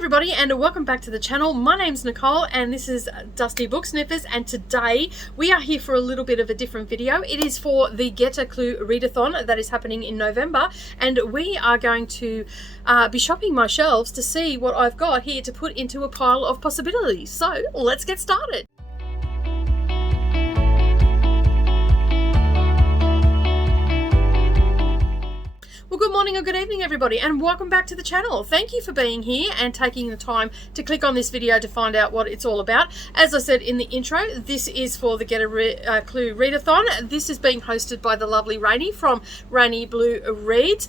everybody and welcome back to the channel. My name's Nicole and this is Dusty Book Sniffers, and today we are here for a little bit of a different video. It is for the Get A Clue Readathon that is happening in November, and we are going to be shopping my shelves to see what I've got here to put into a pile of possibilities. So let's get started. Well, good morning or good evening everybody, and welcome back to the channel. Thank you for being here and taking the time to click on this video to find out what it's all about. As I said in the intro, this is for the Get A Clue Readathon. This is being hosted by the lovely Rainy from Rainy Blue Reads.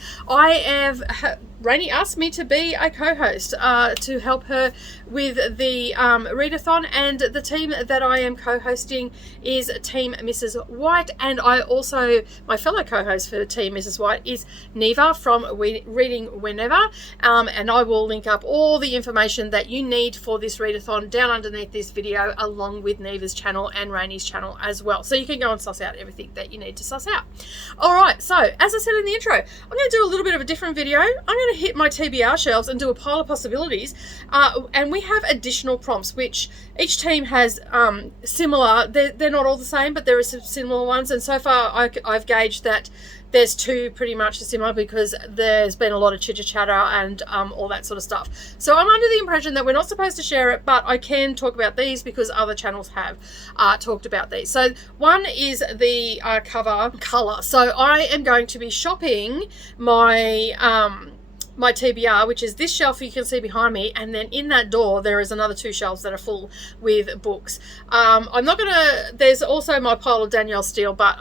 Rainy asked me to be a co-host to help her with the readathon, and the team that I am co-hosting is Team Mrs. White, and my fellow co-host for Team Mrs. White is Neva from Reading Whenever, and I will link up all the information that you need for this readathon down underneath this video, along with Neva's channel and Rainy's channel as well, so you can go and suss out everything that you need to suss out. Alright, so as I said in the intro, I'm going to do a little bit of a different video. I'm going to hit my TBR shelves and do a pile of possibilities, and we have additional prompts which each team has similar. They're not all the same, but there are some similar ones, and so far I've gauged that there's two pretty much similar because there's been a lot of chitter chatter and all that sort of stuff. So I'm under the impression that we're not supposed to share it, but I can talk about these because other channels have talked about these. So one is the cover color. So I am going to be shopping my TBR, which is this shelf you can see behind me, and then in that door there is another two shelves that are full with books. There's also my pile of Danielle Steele, but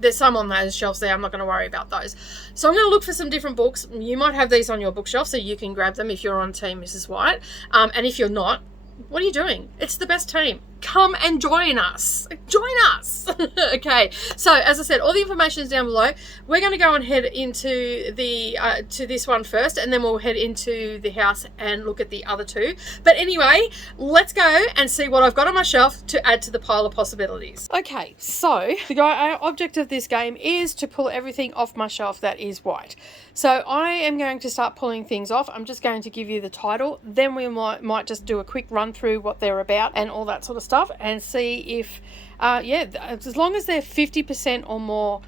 there's some on those shelves there. I'm not going to worry about those. So I'm going to look for some different books. You might have these on your bookshelf, so you can grab them if you're on Team Mrs. White, and if you're not, what are you doing? It's the best team. Come and join us. Join us. Okay. So as I said, all the information is down below. We're going to go and head into the to this one first, and then we'll head into the house and look at the other two. But anyway, let's go and see what I've got on my shelf to add to the pile of possibilities. Okay. So the object of this game is to pull everything off my shelf that is white. So I am going to start pulling things off. I'm just going to give you the title. Then we might just do a quick run through what they're about and all that sort of stuff, and see if as long as they're 50% or more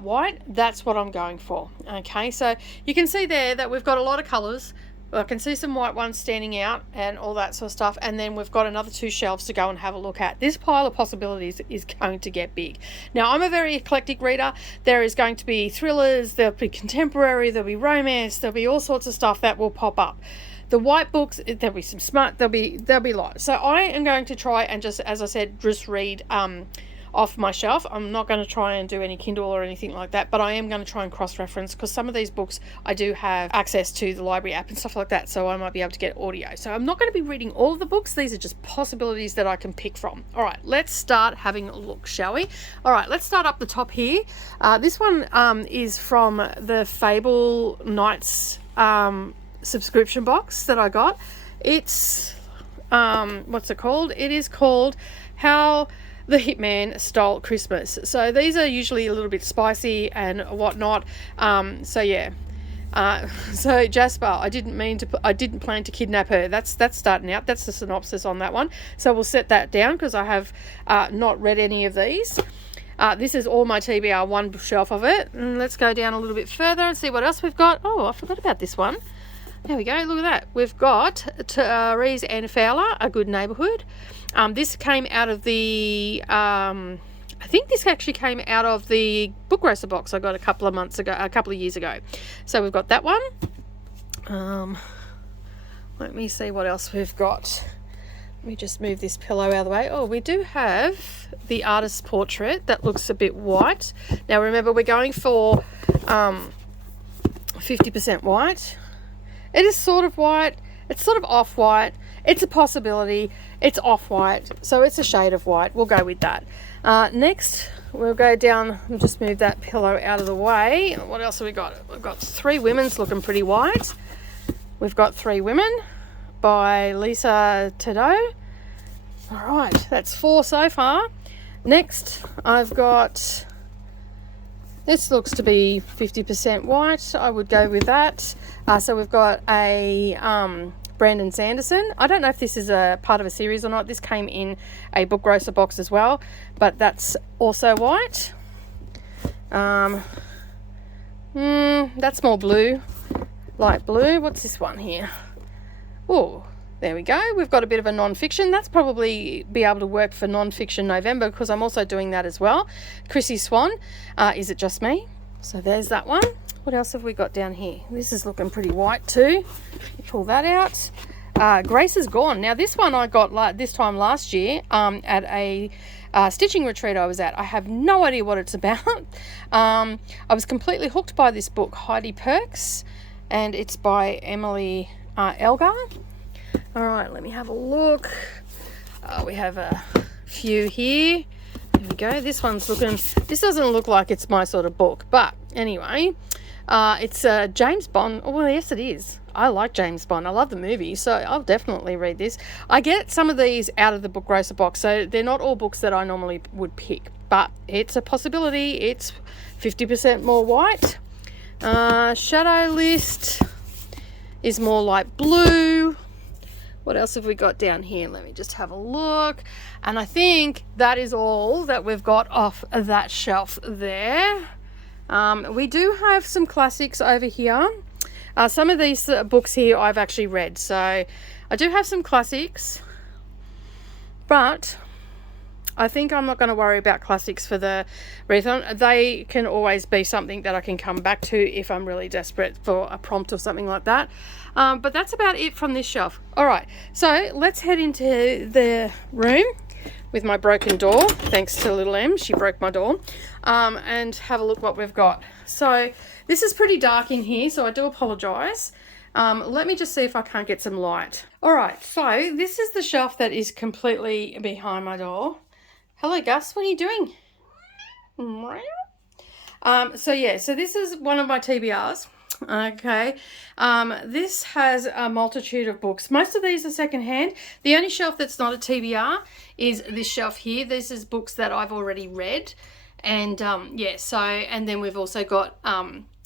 white, that's what I'm going for. Okay, so you can see there that we've got a lot of colors. I can see some white ones standing out and all that sort of stuff, and then we've got another two shelves to go and have a look at. This pile of possibilities is going to get big. Now, I'm a very eclectic reader. There is going to be thrillers, there'll be contemporary, there'll be romance, there'll be all sorts of stuff that will pop up. The white books, there'll be some smart, there'll be lots. So I am going to try and just, as I said, just read off my shelf. I'm not going to try and do any Kindle or anything like that, but I am going to try and cross-reference, because some of these books I do have access to the library app and stuff like that, so I might be able to get audio. So I'm not going to be reading all of the books. These are just possibilities that I can pick from. All right, let's start having a look, shall we? All right, let's start up the top here. This one is from the Fable Nights subscription box that I got. It's what's it called? It is called How the Hitman Stole Christmas. So these are usually a little bit spicy and whatnot. So yeah. So Jasper, I didn't plan to kidnap her. That's starting out. That's the synopsis on that one. So we'll set that down because I have not read any of these. This is all my TBR, one shelf of it. And let's go down a little bit further and see what else we've got. Oh, I forgot about this one. There we go, look at that. We've got Therese and Fowler, A Good Neighbourhood. This came out of the, I think this actually came out of the Book Racer box I got a couple of years ago. So we've got that one. Let me see what else we've got. Let me just move this pillow out of the way. Oh, we do have the artist's portrait that looks a bit white. Now remember, we're going for 50% white. It is sort of white, it's sort of off-white, it's a possibility, it's off-white, so it's a shade of white. We'll go with that. Next, we'll go down and just move that pillow out of the way. What else have we got? We've got Three Women's looking pretty white. We've got Three Women by Lisa Taddeo. All right, that's 4 so far. Next, I've got, this looks to be 50% white. I would go with that. So we've got a Brandon Sanderson. I don't know if this is a part of a series or not. This came in a Book Grocer box as well, but that's also white. That's more blue, light blue. What's this one here? Oh, there we go. We've got a bit of a non-fiction. That's probably be able to work for non-fiction November, because I'm also doing that as well. Chrissy Swan, Is It Just Me? So there's that one. What else have we got down here? This is looking pretty white too. Pull that out. Grace Is Gone. Now this one I got this time last year at a stitching retreat I was at. I have no idea what it's about. I was completely hooked by this book, Heidi Perks, and it's by Emily Elgar. All right, let me have a look. We have a few here. There we go. This doesn't look like it's my sort of book, but anyway, it's James Bond. Oh, well, yes, it is. I like James Bond. I love the movie, so I'll definitely read this. I get some of these out of the Book Grocer box, so they're not all books that I normally would pick, but it's a possibility. It's 50% more white. Shadow List is more light blue. What else have we got down here? Let me just have a look. And I think that is all that we've got off that shelf there. We do have some classics over here. Some of these books here I've actually read. So I do have some classics, but I think I'm not going to worry about classics for the readathon. They can always be something that I can come back to if I'm really desperate for a prompt or something like that. But that's about it from this shelf. All right, so let's head into the room with my broken door. Thanks to little Em, she broke my door. And have a look what we've got. So this is pretty dark in here, so I do apologise. Let me just see if I can't get some light. All right, so this is the shelf that is completely behind my door. Hello, Gus, what are you doing? So this is one of my TBRs. Okay, this has a multitude of books. Most of these are secondhand. The only shelf that's not a TBR is this shelf here. This is books that I've already read, and and then we've also got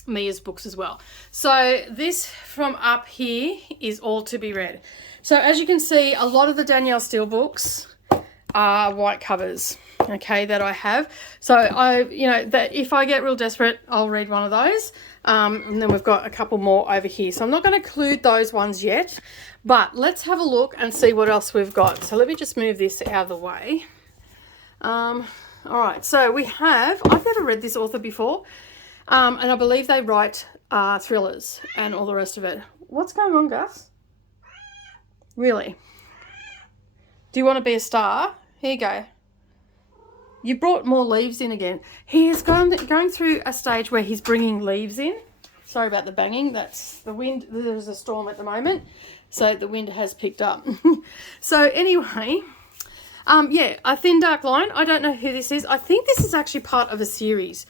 Mia's books as well. So this from up here is all to be read. So as you can see, a lot of the Danielle Steele books are white covers, okay, that I have. So that if I get real desperate, I'll read one of those. And then we've got a couple more over here. So I'm not going to include those ones yet, but let's have a look and see what else we've got. So let me just move this out of the way. All right, so I've never read this author before, and I believe they write thrillers and all the rest of it. What's going on, Gus? Really? Do you want to be a star? Here you go. You brought more leaves in again. He is going through a stage where he's bringing leaves in. Sorry about the banging. That's the wind. There's a storm at the moment, so the wind has picked up. So anyway, A Thin Dark Line. I don't know who this is. I think this is actually part of a series.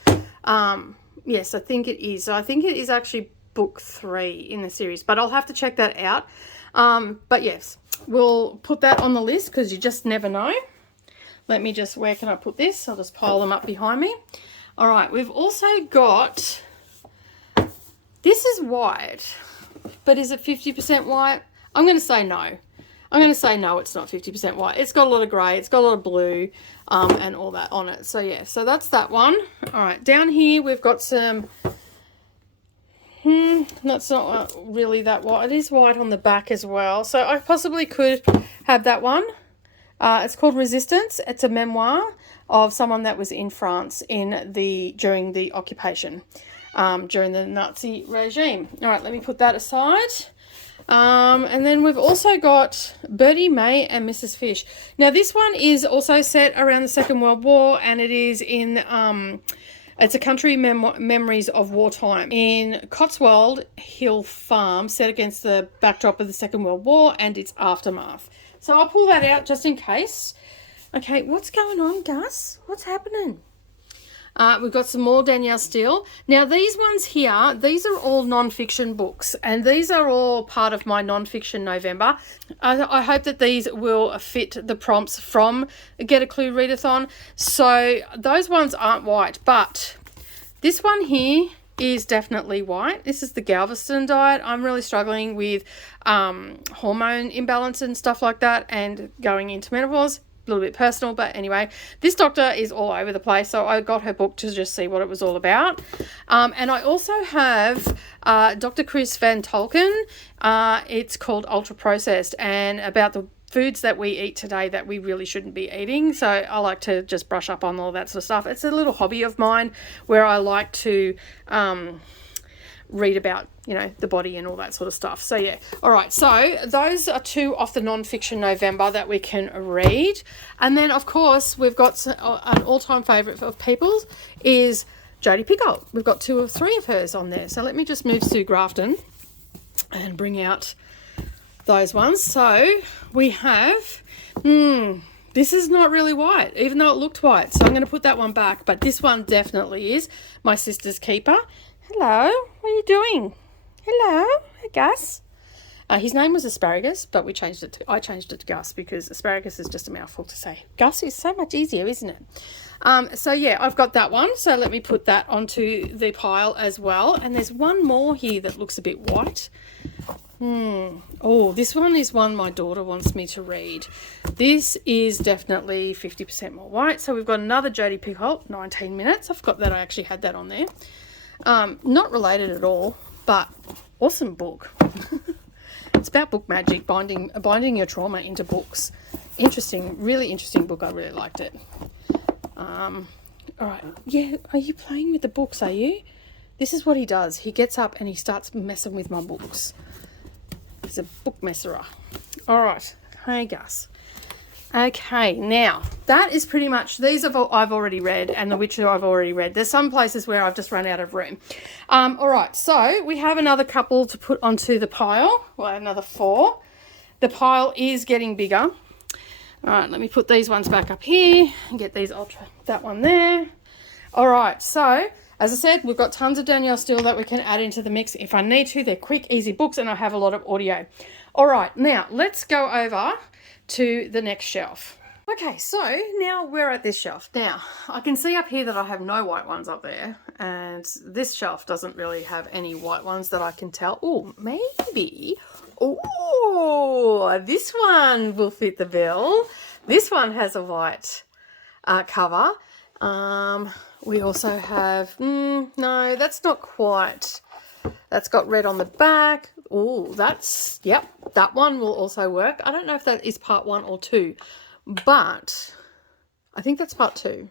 Yes, I think it is. So I think it is actually book 3 in the series, but I'll have to check that out. But yes, we'll put that on the list because you just never know. Let me just, where can I put this? I'll just pile them up behind me. All right, we've also got, this is white, but is it 50% white? I'm going to say no. I'm going to say no, it's not 50% white. It's got a lot of grey, it's got a lot of blue, and all that on it. So yeah, so that's that one. All right, down here we've got some, that's not really that white. It is white on the back as well. So I possibly could have that one. It's called Resistance. It's a memoir of someone that was in France during the occupation, during the Nazi regime. All right, let me put that aside. And then we've also got Bertie May and Mrs. Fish. Now this one is also set around the Second World War, and it is in it's a country memories of wartime in Cotswold Hill Farm, set against the backdrop of the Second World War and its aftermath. So I'll pull that out just in case. Okay, what's going on, Gus? What's happening? We've got some more Danielle Steele. Now, these ones here, these are all non-fiction books, and these are all part of my non-fiction November. I hope that these will fit the prompts from Get A Clue Readathon. So those ones aren't white, but this one here is definitely white. This is the Galveston diet. I'm really struggling with hormone imbalance and stuff like that, and going into menopause. A little bit personal, but anyway, this doctor is all over the place, so I got her book to just see what it was all about. And I also have Dr. Chris Van Tolken. It's called Ultra Processed, and about the foods that we eat today that we really shouldn't be eating. So I like to just brush up on all that sort of stuff. It's a little hobby of mine where I like to read about, you know, the body and all that sort of stuff. So yeah, all right, so those are two off the non-fiction November that we can read. And then of course we've got an all-time favorite of people's is Jodie Picoult. We've got 2 or 3 of hers on there. So let me just move Sue Grafton and bring out those ones. So we have this is not really white, even though it looked white, so I'm going to put that one back, but this one definitely is My Sister's Keeper. Hello, what are you doing? Hello, hey Gus. His name was Asparagus, but I changed it to Gus because Asparagus is just a mouthful to say. Gus is so much easier, isn't it? So yeah, I've got that one. So let me put that onto the pile as well. And there's one more here that looks a bit white. Oh, this one is one my daughter wants me to read. This is definitely 50% more white. So we've got another Jodie Picoult, 19 minutes. I forgot that I actually had that on there. Not related at all, but awesome book. It's about book magic, binding your trauma into books. Interesting, really interesting book. I really liked it. All right. Yeah, are you playing with the books, are you? This is what he does. He gets up and he starts messing with my books. He's a book messerer. All right. Hey, Gus. Okay, now that is pretty much, these I've already read, and The Witcher I've already read. There's some places where I've just run out of room. All right, so we have another couple to put onto the pile. Well, another 4. The pile is getting bigger. All right, let me put these ones back up here and get these that one there. All right, so as I said, we've got tons of Danielle Steele that we can add into the mix if I need to. They're quick, easy books, and I have a lot of audio. All right, now let's go over to the next shelf. Okay, so now we're at this shelf. Now, I can see up here that I have no white ones up there, and this shelf doesn't really have any white ones that I can tell. Oh, maybe. Oh, this one will fit the bill. This one has a white cover. We also have, no, that's not quite. That's got red on the back. Oh, yep, that one will also work. I don't know if that is part 1 or 2, but I think that's part 2.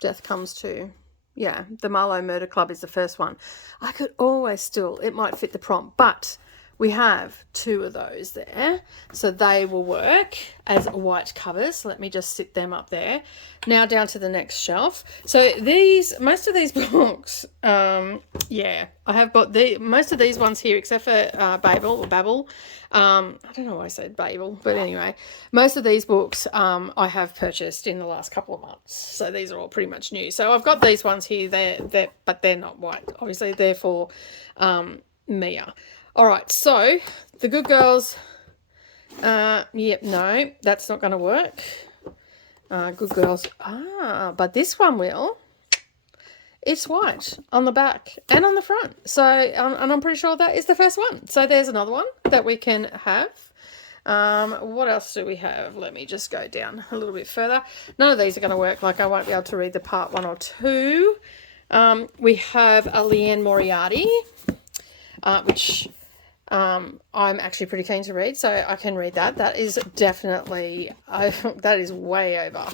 Death Comes To. Yeah, the Marlowe Murder Club is the first one. I could always it might fit the prompt, but we have 2 of those there, so they will work as white covers. So let me just sit them up there. Now down to the next shelf. So most of these books, yeah, I have bought most of these ones here, except for Babel. I don't know why I said Babel, but anyway, most of these books I have purchased in the last couple of months. So these are all pretty much new. So I've got these ones here, but they're not white. Obviously, they're for Mia. All right, so The Good Girls, yep, no, that's not going to work. Good Girls, but this one will. It's white on the back and on the front. So, and I'm pretty sure that is the first one. So there's another one that we can have. What else do we have? Let me just go down a little bit further. None of these are going to work. Like, I won't be able to read the part 1 or 2. We have a Leanne Moriarty, which I'm actually pretty keen to read, so I can read that. That is definitely, that is way over.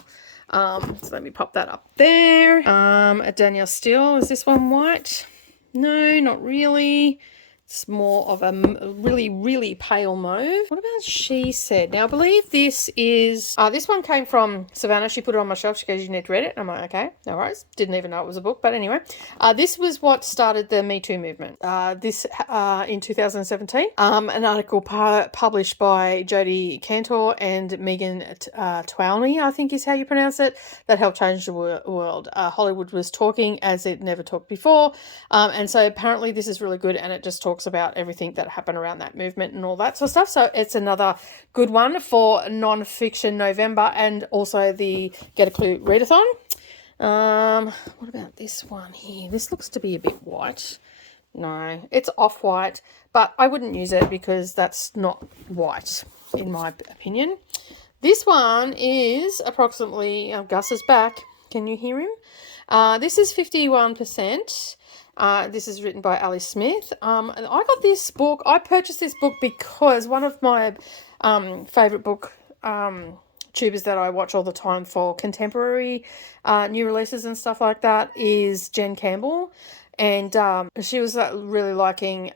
So let me pop that up there. A Danielle Steele, is this one white? No, not really. It's more of a really, really pale mauve. What about She Said? Now, I believe this is... this one came from Savannah. She put it on my shelf. She goes, you need to read it. I'm like, okay, no worries. Didn't even know it was a book. But anyway, this was what started the Me Too movement. This in 2017. An article published by Jodie Cantor and Megan Twalney, I think is how you pronounce it, that helped change the world. Hollywood was talking as it never talked before. And so apparently this is really good, and it just talks about everything that happened around that movement and all that sort of stuff. So it's another good one for non-fiction November, and also the Get a Clue Readathon. What about this one here? This looks to be a bit white. No, it's off-white, but I wouldn't use it because that's not white, in my opinion. This one is approximately, Gus is back. Can you hear him? This is 51%. This is written by Ali Smith. And I got this book. I purchased this book because one of my favourite book tubers that I watch all the time for contemporary new releases and stuff like that is Jen Campbell. And she was really liking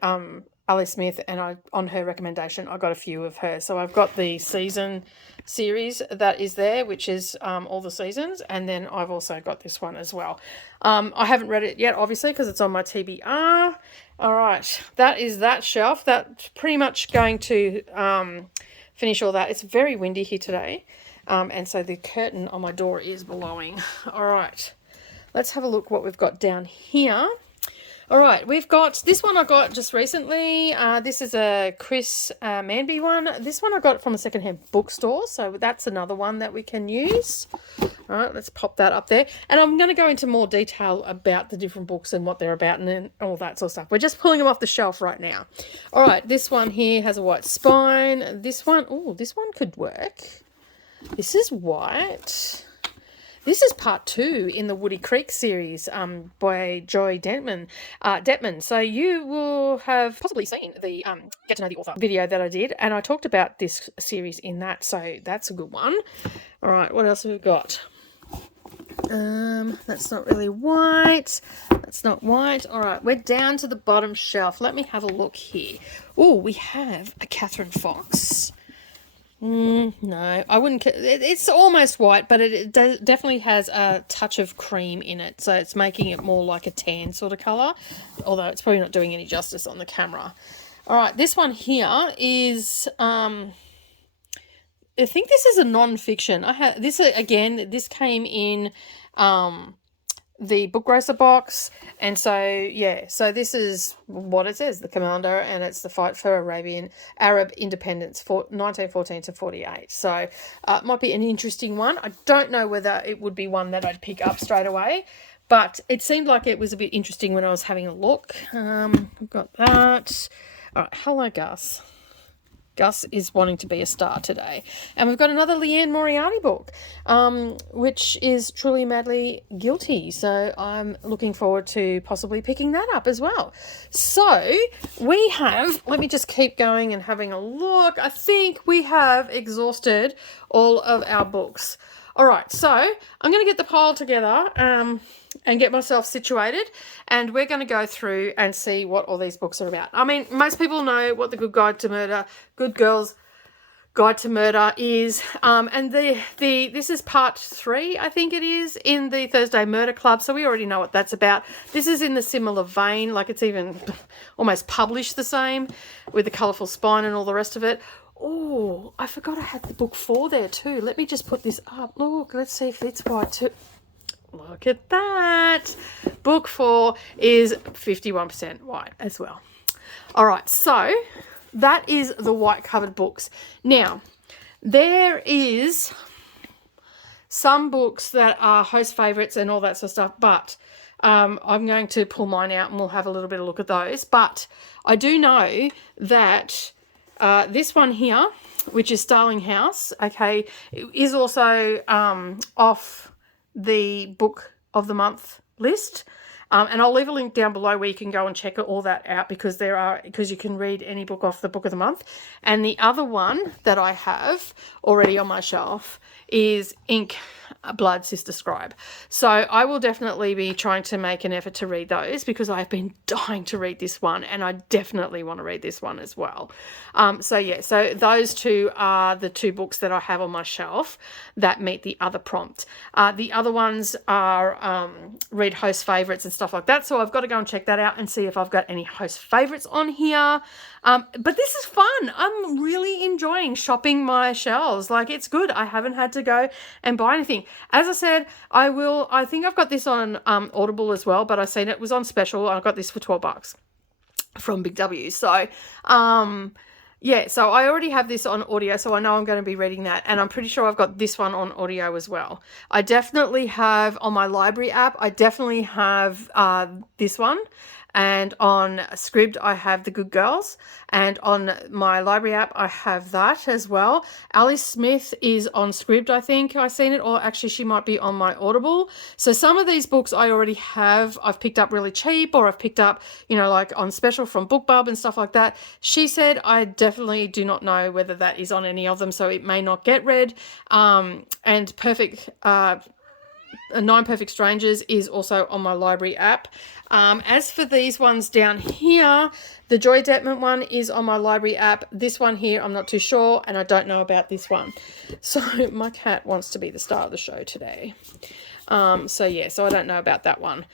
Ali Smith, and on her recommendation, I got a few of her. So I've got the season series that is there, which is all the seasons, and then I've also got this one as well. I haven't read it yet, obviously, because it's on my TBR. All right, that is that shelf. That's pretty much going to finish all that. It's very windy here today, and so the curtain on my door is blowing. All right, let's have a look what we've got down here. All right, we've got this one I got just recently. This is a Chris Manby one. This one I got from a secondhand bookstore, so that's another one that we can use. All right, let's pop that up there. And I'm going to go into more detail about the different books and what they're about and then all that sort of stuff. We're just pulling them off the shelf right now. All right, this one here has a white spine. This one, oh, this one could work. This is white. This is part 2 in the Woody Creek series by Joy Detman. So you will have possibly seen the Get to Know the Author video that I did, and I talked about this series in that, so that's a good one. All right, what else have we got? That's not really white. That's not white. All right, we're down to the bottom shelf. Let me have a look here. Oh, we have a Catherine Fox. No, I wouldn't. It's almost white, but it definitely has a touch of cream in it. So it's making it more like a tan sort of colour, although it's probably not doing any justice on the camera. All right, this one here is, I think this is a non-fiction. This came in the Book Grocer box, and so yeah, so this is what it says, the Commander, and it's the fight for Arab independence for 1914 to 48. So it might be an interesting one. I don't know whether it would be one that I'd pick up straight away, but it seemed like it was a bit interesting when I was having a look. I've got that. All right, hello Gus. Gus is wanting to be a star today. And we've got another Leanne Moriarty book, which is Truly Madly Guilty. So I'm looking forward to possibly picking that up as well. So we have, let me just keep going and having a look. I think we have exhausted all of our books. All right, so I'm going to get the pile together and get myself situated, and we're going to go through and see what all these books are about. I mean, most people know what the Good Girls Guide to Murder is, and this is part 3, I think it is, in the Thursday Murder Club, so we already know what that's about. This is in the similar vein, like it's even almost published the same, with the colourful spine and all the rest of it. Oh, I forgot I had the book 4 there too. Let me just put this up. Look, let's see if it's white too. Look at that. Book 4 is 51% white as well. All right, so that is the white covered books. Now, there is some books that are host favourites and all that sort of stuff, but I'm going to pull mine out and we'll have a little bit of a look at those. But I do know that this one here, which is Starling House, okay, is also off the Book of the Month list. And I'll leave a link down below where you can go and check all that out, because you can read any book off the Book of the Month. And the other one that I have already on my shelf is Ink Blood Sister Scribe. So I will definitely be trying to make an effort to read those, because I've been dying to read this one, and I definitely want to read this one as well. So yeah, so those two are the 2 books that I have on my shelf that meet the other prompt. The other ones are read host favourites and stuff like that, so I've got to go and check that out and see if I've got any host favourites on here. But this is fun. I'm really enjoying shopping my shelves. Like, it's good. I haven't had to go and buy anything. As I said, I think I've got this on Audible as well, but I seen it was on special. I got this for $12 from Big W. So, Yeah, so I already have this on audio, so I know I'm going to be reading that. And I'm pretty sure I've got this one on audio as well. I definitely have on my library app, I definitely have this one. And on Scribd, I have The Good Girls. And on my library app, I have that as well. Ali Smith is on Scribd, I think I've seen it. Or actually, she might be on my Audible. So some of these books I already have. I've picked up really cheap, or I've picked up, you know, like on special from BookBub and stuff like that. She said, I definitely do not know whether that is on any of them, so it may not get read. And Perfect... 9 Perfect Strangers is also on my library app. As for these ones down here, the Joy Detman one is on my library app. This one here, I'm not too sure, and I don't know about this one. So my cat wants to be the star of the show today. So I don't know about that one.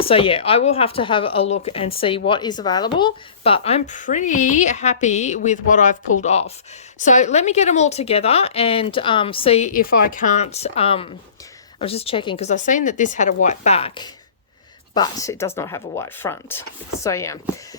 So yeah, I will have to have a look and see what is available, but I'm pretty happy with what I've pulled off. So let me get them all together and see if I can't, I was just checking because I've seen that this had a white back, but it does not have a white front. So yeah.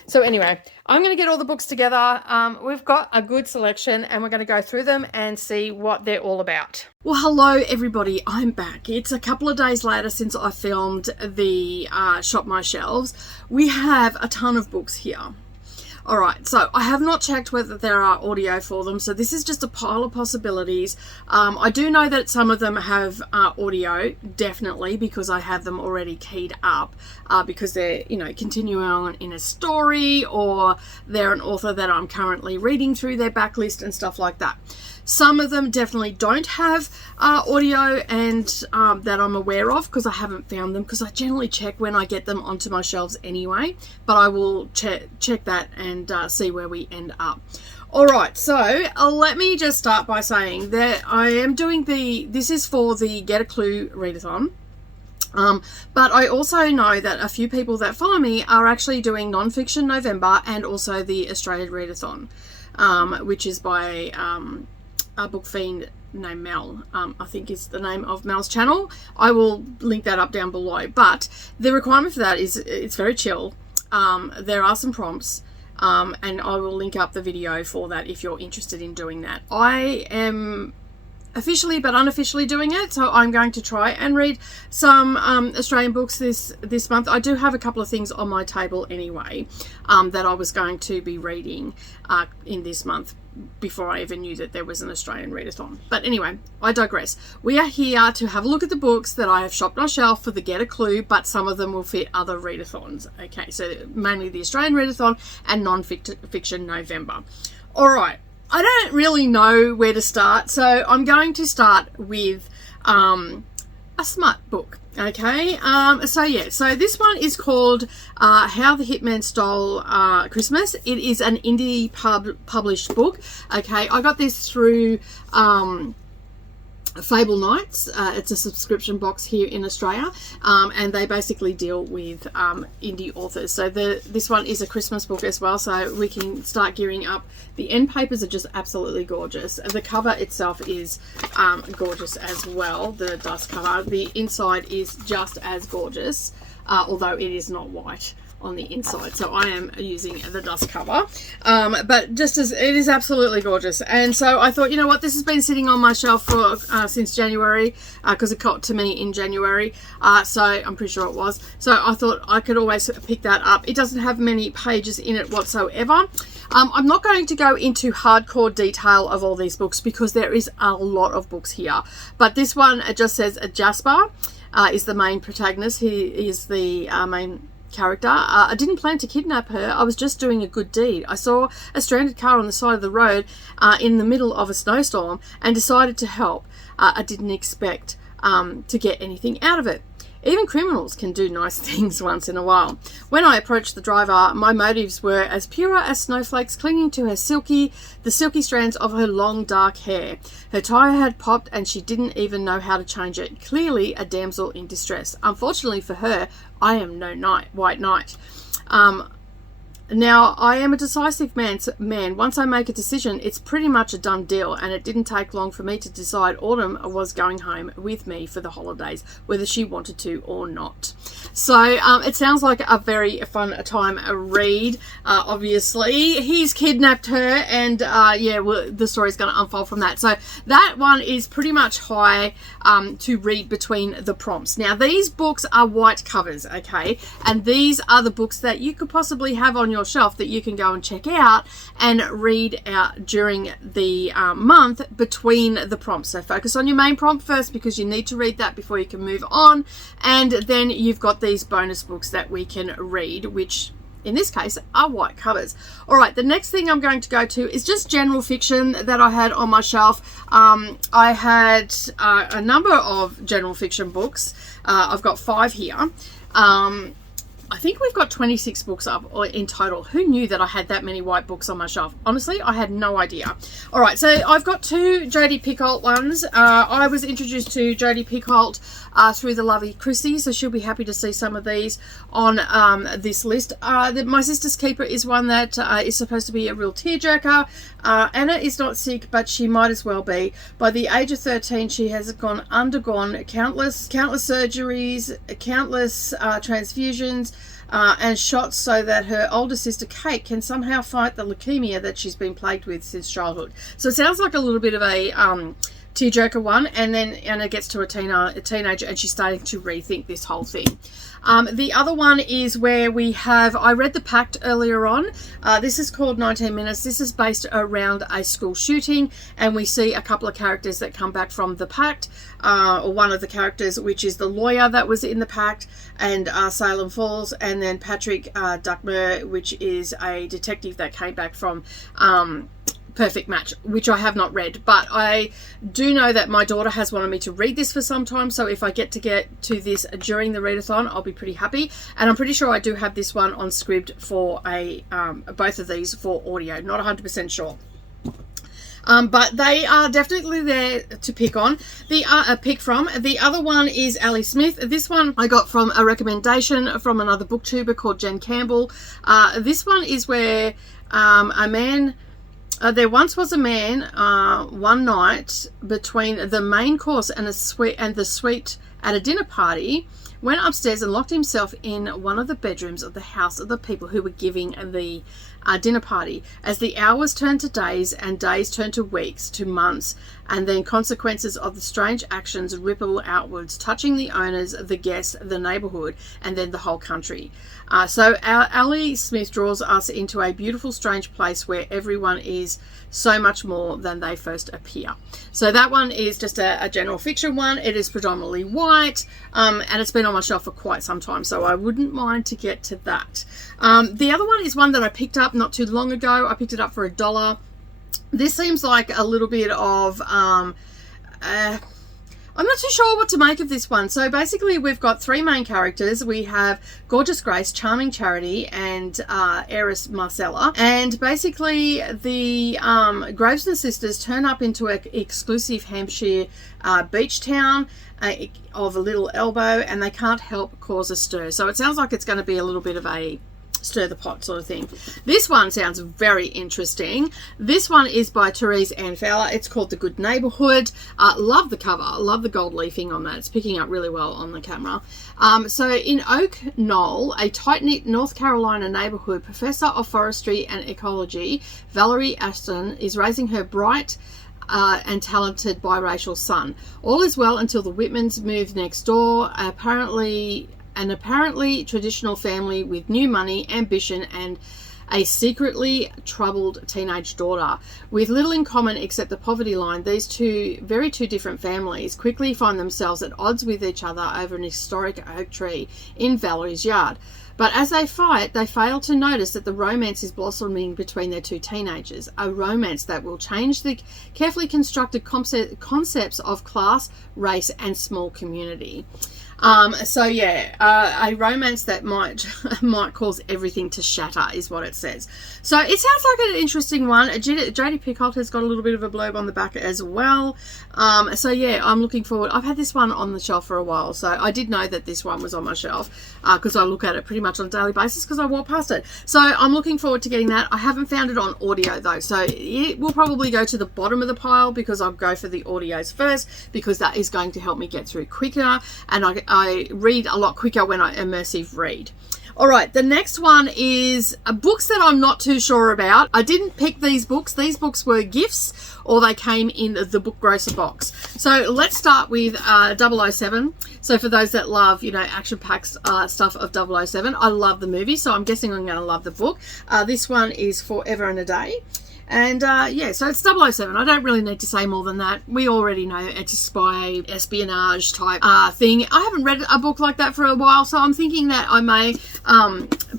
So anyway, I'm going to get all the books together. We've got a good selection and we're going to go through them and see what they're all about. Well, hello everybody, I'm back. It's a couple of days later since I filmed the Shop My Shelves. We have a ton of books here. All right, so I have not checked whether there are audio for them, so this is just a pile of possibilities. I do know that some of them have audio, definitely, because I have them already keyed up, because they're, you know, continuing on in a story, or they're an author that I'm currently reading through their backlist and stuff like that. Some of them definitely don't have audio and that I'm aware of, because I haven't found them, because I generally check when I get them onto my shelves anyway, but I will check that and see where we end up. All right, so let me just start by saying that I am doing this is for the Get A Clue Readathon. But I also know that a few people that follow me are actually doing Nonfiction November and also the Australian Readathon, which is by a book fiend named Mel, I think is the name of Mel's channel. I will link that up down below. But the requirement for that is it's very chill. There are some prompts, and I will link up the video for that if you're interested in doing that. I am officially but unofficially doing it, so I'm going to try and read some Australian books this month. I do have a couple of things on my table anyway that I was going to be reading in this month before I even knew that there was an Australian readathon. But anyway, I digress. We are here to have a look at the books that I have shopped on shelf for the Get A Clue, but some of them will fit other readathons. Okay, so mainly the Australian Readathon and Non-Fiction November. All right. I don't really know where to start, so I'm going to start with a smut book. Okay, so this one is called How the Hitman Stole Christmas. It is an indie published book. Okay, I got this through Fable Nights. It's a subscription box here in Australia, and they basically deal with indie authors. So this one is a Christmas book as well, so we can start gearing up. The end papers are just absolutely gorgeous. The cover itself is gorgeous as well, the dust cover. The inside is just as gorgeous, although it is not white on the inside, so I am using the dust cover, but just as it is absolutely gorgeous. And so I thought, you know what, this has been sitting on my shelf for since January, because it got to me in January, so I'm pretty sure it was, so I thought I could always pick that up. It doesn't have many pages in it whatsoever. I'm not going to go into hardcore detail of all these books because there is a lot of books here, but this one, it just says Jasper is the main protagonist. He is the main character. I didn't plan to kidnap her. I was just doing a good deed. I saw a stranded car on the side of the road in the middle of a snowstorm and decided to help. I didn't expect to get anything out of it. Even criminals can do nice things once in a while. When I approached the driver, my motives were as pure as snowflakes clinging to the silky strands of her long dark hair. Her tire had popped and she didn't even know how to change it. Clearly a damsel in distress. Unfortunately for her, I am no white knight. Now, I am a decisive man. Once I make a decision, it's pretty much a done deal, and it didn't take long for me to decide Autumn was going home with me for the holidays, whether she wanted to or not. So it sounds like a very fun time read. Obviously, he's kidnapped her, and the story's going to unfold from that. So that one is pretty much high to read between the prompts. Now, these books are white covers, okay? And these are the books that you could possibly have on your shelf that you can go and check out and read out during the month between the prompts. So focus on your main prompt first, because you need to read that before you can move on. And then you've got these bonus books that we can read, which in this case are white covers. All right, the next thing I'm going to go to is just general fiction that I had on my shelf. I had a number of general fiction books. I've got 5 here. I think we've got 26 books up in total. Who knew that I had that many white books on my shelf? Honestly, I had no idea. All right, so I've got 2 Jodie Picoult ones. I was introduced to Jodie Picoult through the lovely Chrissy, so she'll be happy to see some of these on this list. My Sister's Keeper is one that is supposed to be a real tearjerker. Anna is not sick, but she might as well be. By the age of 13, she has undergone countless surgeries, countless transfusions, and shots so that her older sister Kate can somehow fight the leukemia that she's been plagued with since childhood. So it sounds like a little bit of a tearjerker one, and then Anna gets to a teenager and she's starting to rethink this whole thing. The other one is where we have, I read The Pact earlier on. This is called 19 Minutes. This is based around a school shooting, and we see a couple of characters that come back from The Pact, or one of the characters, which is the lawyer that was in The Pact, and Salem Falls, and then Patrick Duckmer, which is a detective that came back from Perfect Match, which I have not read, but I do know that my daughter has wanted me to read this for some time, so if I get to this during the readathon, I'll be pretty happy. And I'm pretty sure I do have this one on Scribd for both of these for audio, not 100% sure. But they are definitely there to pick from. The other one is Ali Smith. This one I got from a recommendation from another booktuber called Jen Campbell. This one is where a man... there once was a man, one night between the main course and the suite at a dinner party, went upstairs and locked himself in one of the bedrooms of the house of the people who were giving the dinner party. As the hours turned to days and days turned to weeks, to months, and then consequences of the strange actions ripple outwards, touching the owners, the guests, the neighborhood, and then the whole country. So Ali Smith draws us into a beautiful, strange place where everyone is so much more than they first appear. So that one is just a general fiction one. It is predominantly white, and it's been on my shelf for quite some time, so I wouldn't mind to get to that. The other one is one that I picked up not too long ago. I picked it up for $1. This seems like a little bit of I'm not too sure what to make of this one. So basically we've got 3 main characters. We have Gorgeous Grace, Charming Charity, and Heiress Marcella. And basically the Grosvenor sisters turn up into an exclusive Hampshire beach town of a little elbow, and they can't help cause a stir. So it sounds like it's going to be a little bit of a stir the pot sort of thing. This one sounds very interesting. This one is by Therese Ann Fowler. It's called The Good Neighborhood. Love the cover. Love the gold leafing on that. It's picking up really well on the camera. So in Oak Knoll, a tight-knit North Carolina neighborhood, Professor of Forestry and Ecology Valerie Ashton is raising her bright and talented biracial son. All is well until the Whitmans move next door. An apparently traditional family with new money, ambition, and a secretly troubled teenage daughter. With little in common except the poverty line, these two different families quickly find themselves at odds with each other over an historic oak tree in Valerie's yard. But as they fight, they fail to notice that the romance is blossoming between their 2 teenagers, a romance that will change the carefully constructed concepts of class, race, and small community. So yeah, a romance that might cause everything to shatter is what it says. So it sounds like an interesting one. JD Pickholt has got a little bit of a blurb on the back as well. So yeah, I'm looking forward. I've had this one on the shelf for a while, so I did know that this one was on my shelf because I look at it pretty much on a daily basis because I walk past it. So I'm looking forward to getting that. I haven't found it on audio though, so it will probably go to the bottom of the pile because I'll go for the audios first because that is going to help me get through quicker, and I read a lot quicker when I immersive read. All right, the next one is books that I'm not too sure about. I didn't pick these books. These books were gifts or they came in the Book Grocer box. So let's start with 007. So for those that love, you know, action-packed stuff of 007, I love the movie, so I'm guessing I'm going to love the book. This one is Forever and a Day. And yeah, so it's 007. I don't really need to say more than that. We already know it's a spy espionage type thing. I haven't read a book like that for a while, so I'm thinking that I may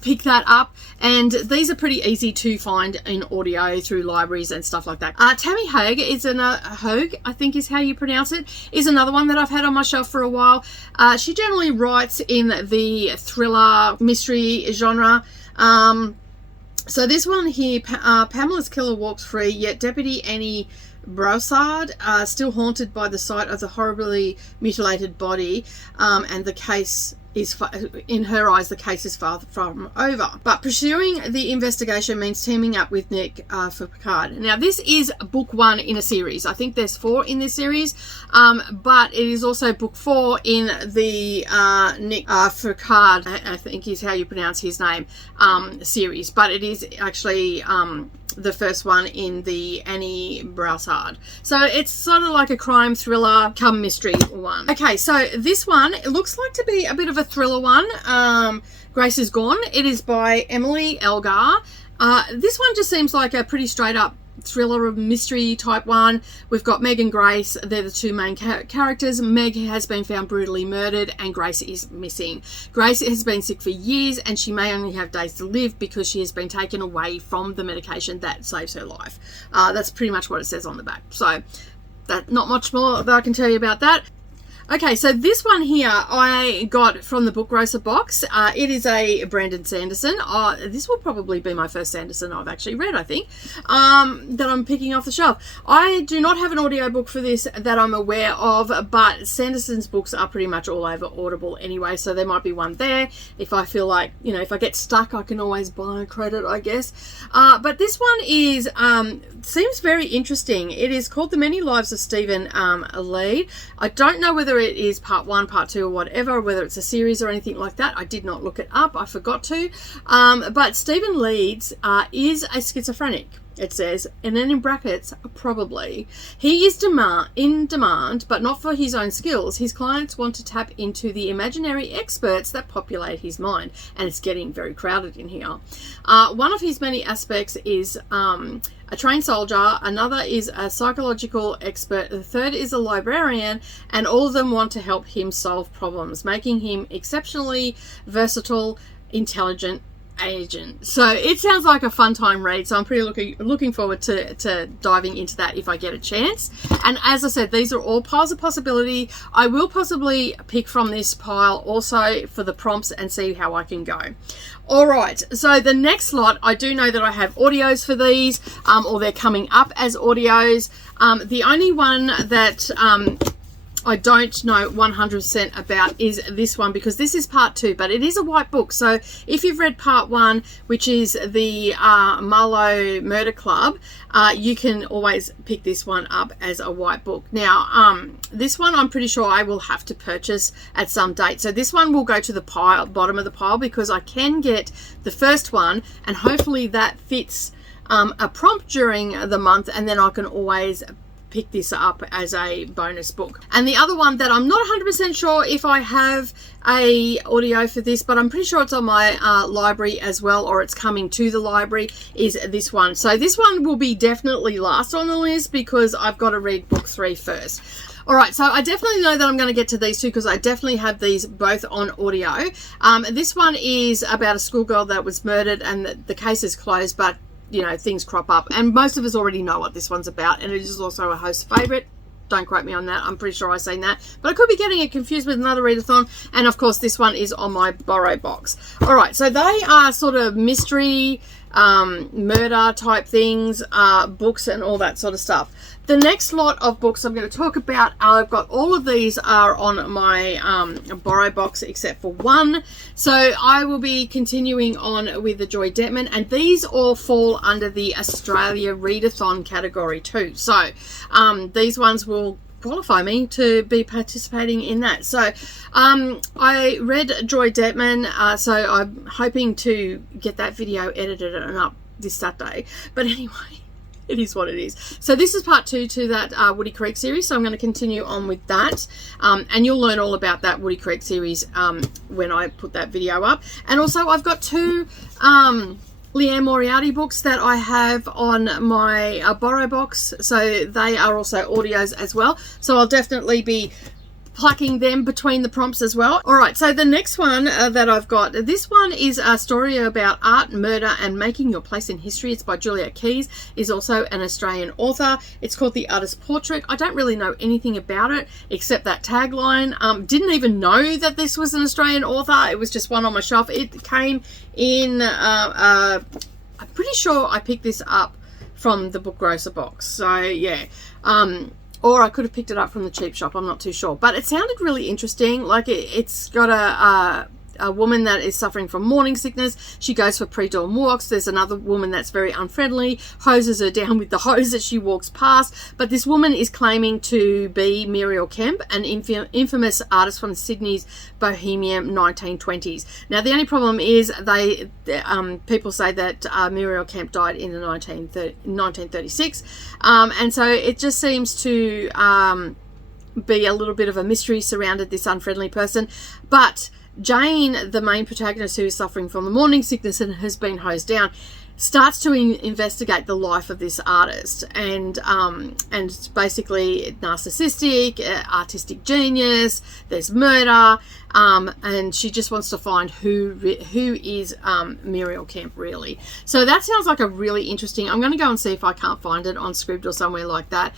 pick that up. And these are pretty easy to find in audio through libraries and stuff like that. Tammy Hoag is Hoag, I think is how you pronounce it, is another one that I've had on my shelf for a while. She generally writes in the thriller mystery genre. So this one here, Pamela's killer walks free, yet Deputy Annie Broussard, still haunted by the sight of the horribly mutilated body, and the case is, in her eyes, the case is far from over. But pursuing the investigation means teaming up with Nick for Picard. Now, this is book 1 in a series. I think there's 4 in this series, but it is also book 4 in the Nick Picard, I think is how you pronounce his name, series. But it is actually the first one in the Annie Broussard. So it's sort of like a crime thriller come mystery one. Okay, so this one, it looks like to be a bit of a thriller one. Grace is Gone. It is by Emily Elgar. This one just seems like a pretty straight up thriller mystery type one. We've got Meg and Grace. They're the two main characters. Meg has been found brutally murdered and Grace is missing. Grace has been sick for years and she may only have days to live because she has been taken away from the medication that saves her life. That's pretty much what it says on the back. So that, not much more that I can tell you about that. Okay, so this one here I got from the Book Grocer box. It is a Brandon Sanderson. This will probably be my first Sanderson I've actually read, I think, that I'm picking off the shelf. I do not have an audiobook for this that I'm aware of, but Sanderson's books are pretty much all over Audible anyway, so there might be one there. If I feel like, you know, if I get stuck, I can always buy a credit, I guess. But this one is seems very interesting. It is called The Many Lives of Stephen Lead. I don't know whether it is part 1, part 2 or whatever, whether it's a series or anything like that. I did not look it up. I forgot to. But Stephen Leeds is a schizophrenic, it says, and then in brackets, probably. He is in demand, but not for his own skills. His clients want to tap into the imaginary experts that populate his mind, and it's getting very crowded in here. One of his many aspects is a trained soldier, another is a psychological expert, the third is a librarian, and all of them want to help him solve problems, making him exceptionally versatile, intelligent agent. So it sounds like a fun time read, so I'm pretty looking forward to diving into that if I get a chance. And as I said, these are all piles of possibility. I will possibly pick from this pile also for the prompts and see how I can go. All right, so the next lot, I do know that I have audios for these, or they're coming up as audios. The only one that I don't know 100% about is this one, because this is part 2, but it is a white book. So if you've read part 1, which is the Marlowe Murder Club, you can always pick this one up as a white book. Now, this one I'm pretty sure I will have to purchase at some date. So this one will go to the bottom of the pile, because I can get the first one and hopefully that fits a prompt during the month, and then I can always pick this up as a bonus book. And the other one that I'm not 100% sure if I have a audio for this, but I'm pretty sure it's on my library as well, or it's coming to the library, is this one. So this one will be definitely last on the list because I've got to read book 3 first. All right, so I definitely know that I'm going to get to these two because I definitely have these both on audio. This one is about a schoolgirl that was murdered and the case is closed, but you know, things crop up, and most of us already know what this one's about, and it is also a host favorite. Don't quote me on that. I'm pretty sure I've seen that. But I could be getting it confused with another readathon. And, of course, this one is on my borrow box. All right, so they are sort of mystery, murder type things, books and all that sort of stuff. The next lot of books I'm going to talk about, I've got all of these are on my borrow box except for one. So I will be continuing on with the Joy Detman, and these all fall under the Australia Readathon category too. So these ones will qualify me to be participating in that. So I read Joy Detman, so I'm hoping to get that video edited and up this Saturday. But anyway, it is what it is. So this is part 2 to that Woody Creek series. So I'm going to continue on with that. And you'll learn all about that Woody Creek series when I put that video up. And also I've got 2 Leanne Moriarty books that I have on my borrow box. So they are also audios as well. So I'll definitely be plucking them between the prompts as well. All right, so the next one that I've got, this one is a story about art, murder, and making your place in history. It's by Julia Keys, is also an Australian author. It's called The Artist's Portrait. I don't really know anything about it except that tagline. Didn't even know that this was an Australian author. It was just one on my shelf. It came in, I'm pretty sure I picked this up from the Book Grocer box. So yeah, or I could have picked it up from the cheap shop. I'm not too sure. But it sounded really interesting. Like it's got a woman that is suffering from morning sickness. She goes for pre-dawn walks. There's another woman that's very unfriendly, hoses her down with the hose as she walks past. But this woman is claiming to be Muriel Kemp, an infamous artist from Sydney's bohemian 1920s. Now, the only problem is people say that Muriel Kemp died in the 1936. And so it just seems to be a little bit of a mystery surrounded this unfriendly person. But Jane, the main protagonist who is suffering from the morning sickness and has been hosed down, starts to investigate the life of this artist, and basically narcissistic, artistic genius. There's murder, and she just wants to find who is Muriel Kemp really. So that sounds like a really interesting. I'm going to go and see if I can't find it on Scribd or somewhere like that,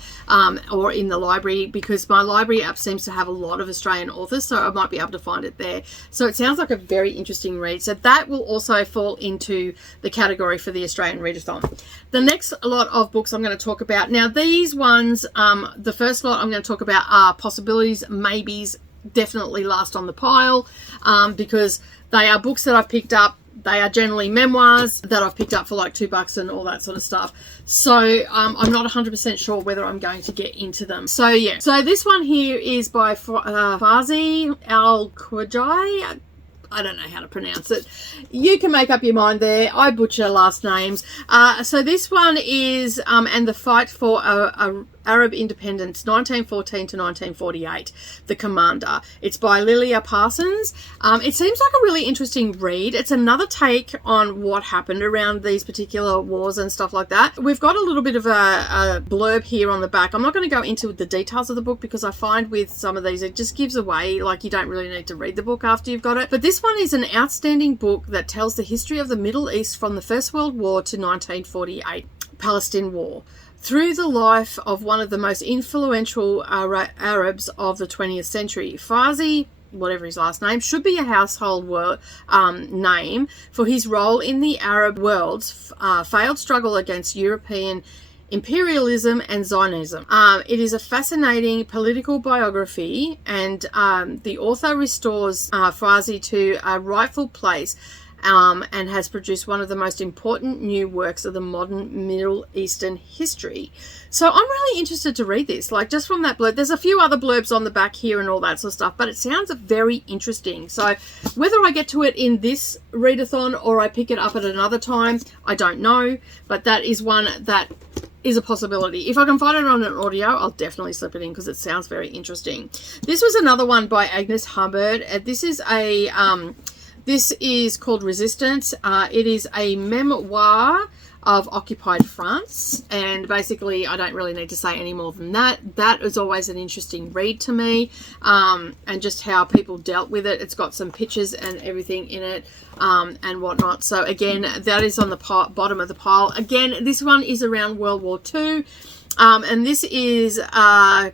or in the library, because my library app seems to have a lot of Australian authors, so I might be able to find it there. So it sounds like a very interesting read. So that will also fall into the category for the Australian Readathon. The next lot of books I'm going to talk about, now these ones, the first lot I'm going to talk about are possibilities, maybes, definitely last on the pile, because they are books that I've picked up. They are generally memoirs that I've picked up for like $2 and all that sort of stuff. So I'm not 100% sure whether I'm going to get into them. So yeah, so this one here is by Fazi Al-Khwajai. I don't know how to pronounce it. You can make up your mind there. I butcher last names. So this one is And the Fight for Arab Independence, 1914 to 1948, The Commander. It's by Lilia Parsons. It seems like a really interesting read. It's another take on what happened around these particular wars and stuff like that. We've got a little bit of a blurb here on the back. I'm not going to go into the details of the book because I find with some of these it just gives away, like you don't really need to read the book after you've got it. But this one is an outstanding book that tells the history of the Middle East from the First World War to 1948, Palestine War, through the life of one of the most influential Arabs of the 20th century. Fazi, whatever his last name, should be a household name for his role in the Arab world's failed struggle against European imperialism and Zionism. It is a fascinating political biography, and the author restores Fazi to a rightful place, and has produced one of the most important new works of the modern Middle Eastern history. So I'm really interested to read this, like just from that blurb. There's a few other blurbs on the back here and all that sort of stuff, but it sounds very interesting. So whether I get to it in this readathon or I pick it up at another time, I don't know, but that is one that is a possibility. If I can find it on an audio, I'll definitely slip it in because it sounds very interesting. This was another one by Agnes Hubbard. This is called Resistance. It is a memoir of occupied France, and basically I don't really need to say any more than that. That is always an interesting read to me, and just how people dealt with it. It's got some pictures and everything in it, and whatnot. So again, that is on the bottom of the pile. Again, this one is around World War II. And this is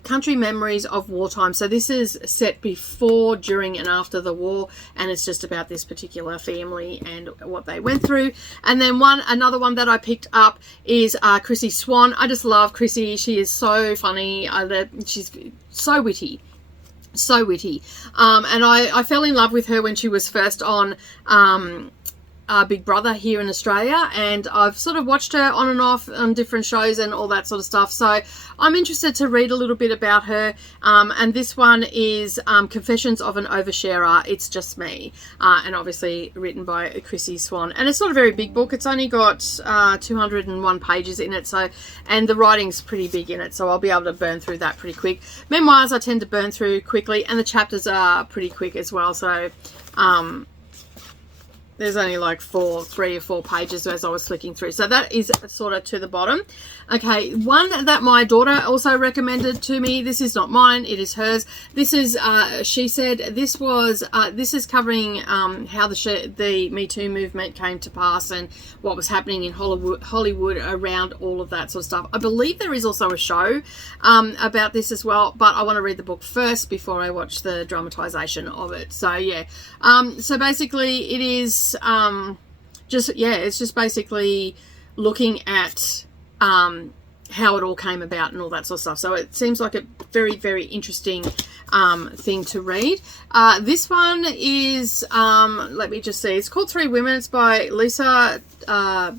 Country Memories of Wartime. So this is set before, during, and after the war, and it's just about this particular family and what they went through. And then another one that I picked up is Chrissy Swan. I just love Chrissy. She is so funny. She's so witty. So witty. And I fell in love with her when she was first on Big Brother here in Australia, and I've sort of watched her on and off on different shows and all that sort of stuff, so I'm interested to read a little bit about her. And this one is Confessions of an Oversharer, It's Just Me, and obviously written by Chrissy Swan, and it's not a very big book. It's only got 201 pages in it, so, and the writing's pretty big in it, so I'll be able to burn through that pretty quick. Memoirs I tend to burn through quickly, and the chapters are pretty quick as well, so there's only like 3 or 4 pages as I was flicking through. So that is sort of to the bottom. Okay, one that my daughter also recommended to me. This is not mine, it is hers. This is, she said, this is covering how the Me Too movement came to pass and what was happening in Hollywood around all of that sort of stuff. I believe there is also a show about this as well, but I want to read the book first before I watch the dramatization of it. So yeah, so basically it is it's just basically looking at how it all came about and all that sort of stuff. So it seems like a very, very interesting thing to read. This one is, let me just see, it's called 3 Women. It's by Lisa Tadao,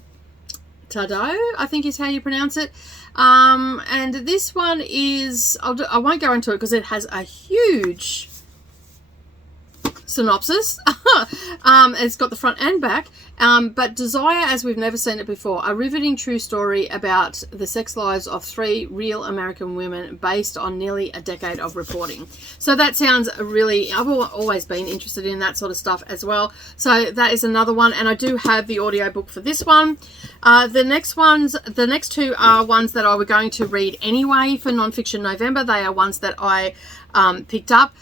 I think is how you pronounce it. And this one is, I won't go into it because it has a huge synopsis. It's got the front and back, but Desire as We've Never Seen It Before, a riveting true story about the sex lives of 3 real American women based on nearly a decade of reporting. So that sounds really, I've always been interested in that sort of stuff as well, so that is another one, and I do have the audiobook for this one. The next 2 are ones that I were going to read anyway for Nonfiction November. They are ones that I picked up.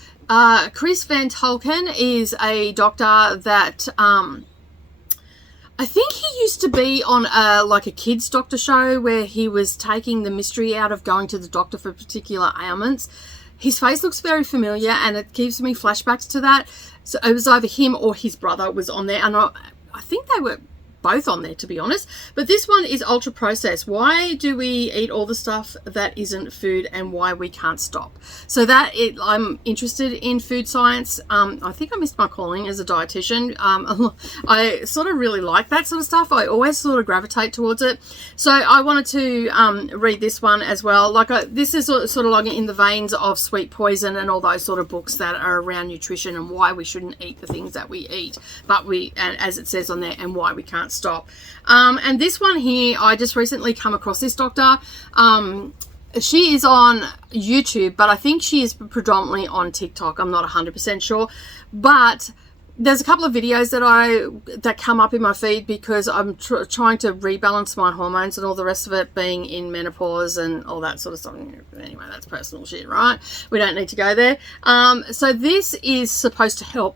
Chris Van Tolken is a doctor that I think he used to be on like a kids doctor show where he was taking the mystery out of going to the doctor for particular ailments. His face looks very familiar and it gives me flashbacks to that. So it was either him or his brother was on there, and I think they were both on there, to be honest. But this one is ultra processed. Why do we eat all the stuff that isn't food and why we can't stop? So I'm interested in food science. I think I missed my calling as a dietitian. I sort of really like that sort of stuff. I always sort of gravitate towards it. So I wanted to read this one as well. Like this is sort of like in the veins of Sweet Poison and all those sort of books that are around nutrition and why we shouldn't eat the things that we eat, but and as it says on there, and why we can't stop. And this one here, I just recently come across this doctor. She is on YouTube, but I think she is predominantly on TikTok. I'm not 100% sure, but there's a couple of videos that come up in my feed because I'm trying to rebalance my hormones and all the rest of it, being in menopause and all that sort of stuff. Anyway, that's personal shit, right? We don't need to go there. So this is supposed to help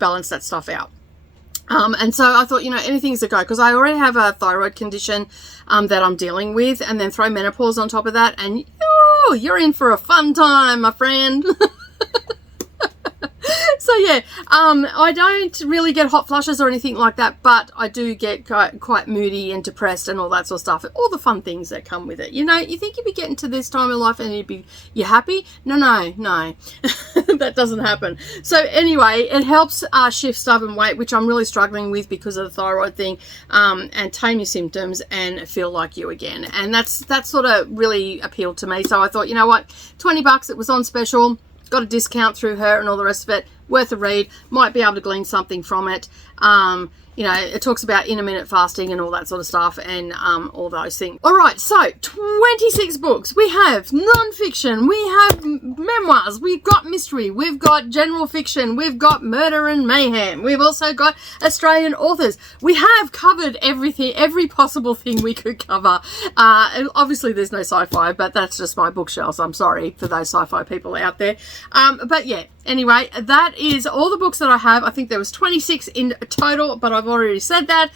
balance that stuff out. And so I thought, anything's a go, because I already have a thyroid condition that I'm dealing with, and then throw menopause on top of that, and you're in for a fun time, my friend. So yeah, I don't really get hot flushes or anything like that, but I do get quite moody and depressed and all that sort of stuff. All the fun things that come with it. You think you'd be getting to this time of life and you're happy? No. That doesn't happen. So anyway, it helps shift stubborn weight, which I'm really struggling with because of the thyroid thing, and tame your symptoms and feel like you again. And that sort of really appealed to me. So I thought, you know what, $20, it was on special. Got a discount through her and all the rest of it. Worth a read. Might be able to glean something from it. It talks about intermittent fasting and all that sort of stuff, and all those things. All right, so 26 books. We have non-fiction, we have memoirs, we've got mystery, we've got general fiction, we've got murder and mayhem, we've also got Australian authors. We have covered everything, every possible thing we could cover. Obviously, there's no sci-fi, but that's just my bookshelves. I'm sorry for those sci-fi people out there. But yeah, anyway, that is all the books that I have. I think there was 26 in total, but I've I've already said that.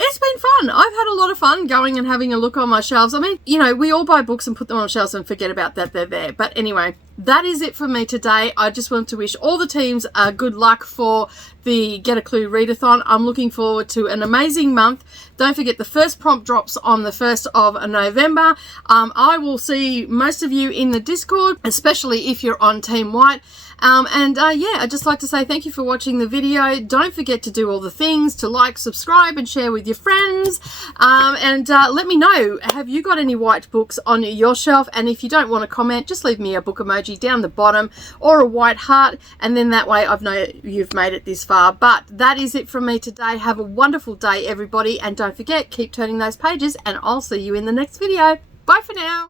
It's been fun. I've had a lot of fun going and having a look on my shelves. I mean, you know, we all buy books and put them on shelves and forget about that they're there. But anyway, that is it for me today. I just want to wish all the teams good luck for the Get A Clue Readathon. I'm looking forward to an amazing month. Don't forget the first prompt drops on the 1st of November. I will see most of you in the Discord, especially if you're on Team White. Yeah, I'd just like to say thank you for watching the video. Don't forget to do all the things, to like, subscribe, and share with your friends. Let me know, have you got any white books on your shelf? And if you don't want to comment, just leave me a book emoji down the bottom or a white heart, and then that way I know you've made it this far. But that is it from me today. Have a wonderful day, everybody, and don't forget, keep turning those pages, and I'll see you in the next video. Bye for now.